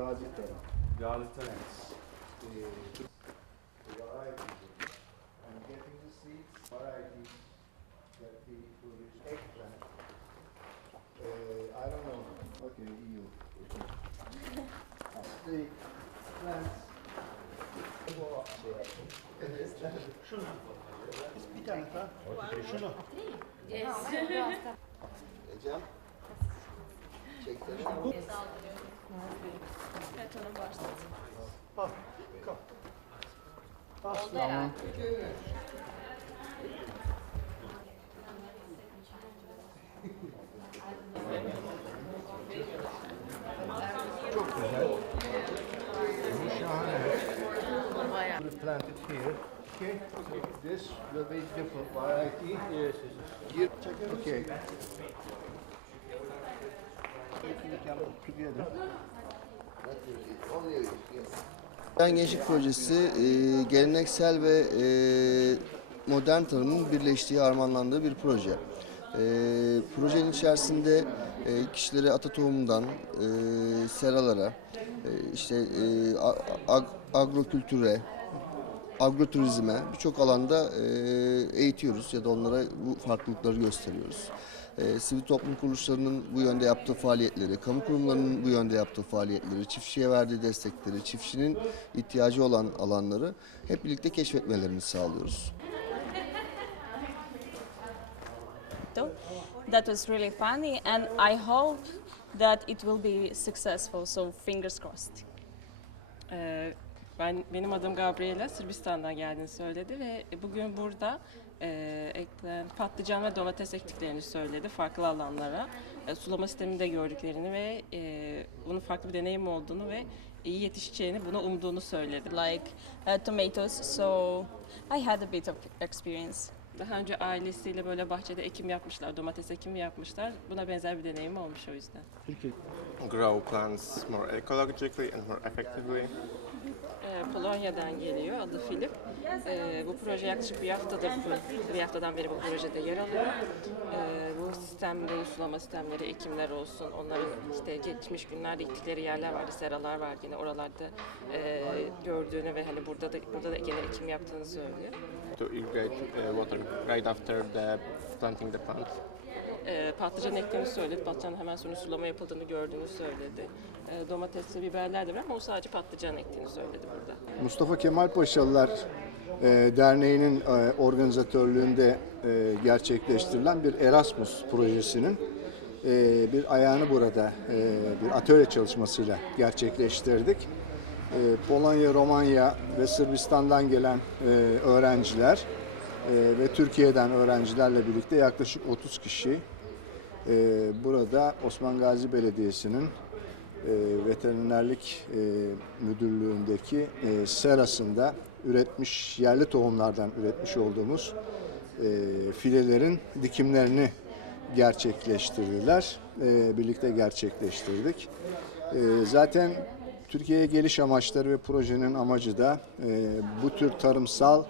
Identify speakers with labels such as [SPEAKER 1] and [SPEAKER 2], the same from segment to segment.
[SPEAKER 1] Gazi taraf.
[SPEAKER 2] Gazi Talent.
[SPEAKER 1] Uh, varieties. And getting the seeds, varieties that we produce eggplant. Uh, I don't know. Okay, you. the plants.
[SPEAKER 3] Şunu. Bir tane daha. Şunu.
[SPEAKER 1] Ecem. Çektir.
[SPEAKER 4] Evet onu başlat.
[SPEAKER 3] Al. Kal. Al.
[SPEAKER 4] Oldu herhalde.
[SPEAKER 1] Çok güzel. Bu şahane.
[SPEAKER 4] Bayağı.
[SPEAKER 1] We planted here. Okay, so this will be different variety. Yes, yes. Okay. We can put together.
[SPEAKER 5] Ben Gençlik Projesi e, geleneksel ve e, modern tarımın birleştiği, harmanlandığı bir proje. E, projenin içerisinde e, kişileri ata tohumundan e, seralara, e, işte e, ag- agrokültüre, agroturizme birçok alanda e, eğitiyoruz ya da onlara bu farklılıkları gösteriyoruz. E, sivil toplum kuruluşlarının bu yönde yaptığı faaliyetleri, kamu kurumlarının bu yönde yaptığı faaliyetleri, çiftçiye verdiği destekleri, çiftçinin ihtiyacı olan alanları hep birlikte keşfetmelerini sağlıyoruz.
[SPEAKER 6] That was really funny, and I hope that it will be successful. So fingers crossed.
[SPEAKER 7] Ee, Ben benim adım Gabriela, Sırbistan'dan geldiğini söyledi ve bugün burada e, patlıcan ve domates ektiklerini söyledi farklı alanlara. E, sulama sisteminde gördüklerini ve e, bunun farklı bir deneyim olduğunu ve iyi yetişeceğini, buna umduğunu söyledi.
[SPEAKER 6] Like uh, tomatoes, so I had a bit of experience.
[SPEAKER 7] Daha önce ailesiyle böyle bahçede ekim yapmışlar, domates ekimi yapmışlar. Buna benzer bir deneyim olmuş o yüzden.
[SPEAKER 8] grow plants more ecologically and more effectively.
[SPEAKER 7] Ee, Polonya'dan geliyor, adı Filip. Ee, bu proje yaklaşık bir haftadır, bir haftadan beri bu projede yer alıyor. Ee, bu sistemde sulama sistemleri, ekimler olsun, onların işte geçmiş günlerde gittikleri yerler vardı, seralar vardı yine oralarda e, gördüğünü ve hani burada da burada da gene ekim yaptığını söylüyor.
[SPEAKER 8] To irrigate uh, water right after the planting the plant.
[SPEAKER 7] Ee, patlıcan ektiğini söyledi, patlıcan hemen sonra sulama yapıldığını gördüğünü söyledi. Ee, domatesli biberler de var ama o sadece patlıcan ektiğini söyledi burada.
[SPEAKER 1] Mustafa Kemal Paşalılar e, Derneği'nin e, organizatörlüğünde e, gerçekleştirilen bir Erasmus projesinin e, bir ayağını burada e, bir atölye çalışmasıyla gerçekleştirdik. E, Polonya, Romanya ve Sırbistan'dan gelen e, öğrenciler e, ve Türkiye'den öğrencilerle birlikte yaklaşık 30 kişi burada Osman Gazi Belediyesi'nin veterinerlik müdürlüğündeki serasında üretmiş yerli tohumlardan üretmiş olduğumuz filelerin dikimlerini gerçekleştirdiler. Birlikte gerçekleştirdik. Zaten Türkiye'ye geliş amaçları ve projenin amacı da e, bu tür tarımsal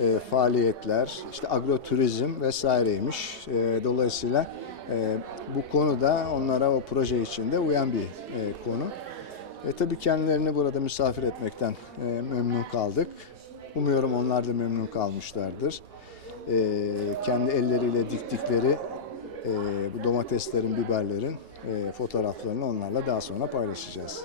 [SPEAKER 1] e, faaliyetler, işte agroturizm vesaireymiş. E, dolayısıyla e, bu konuda onlara o proje içinde uyan bir e, konu. E, tabii kendilerini burada misafir etmekten e, memnun kaldık. Umuyorum onlar da memnun kalmışlardır. E, kendi elleriyle diktikleri e, bu domateslerin, biberlerin e, fotoğraflarını onlarla daha sonra paylaşacağız.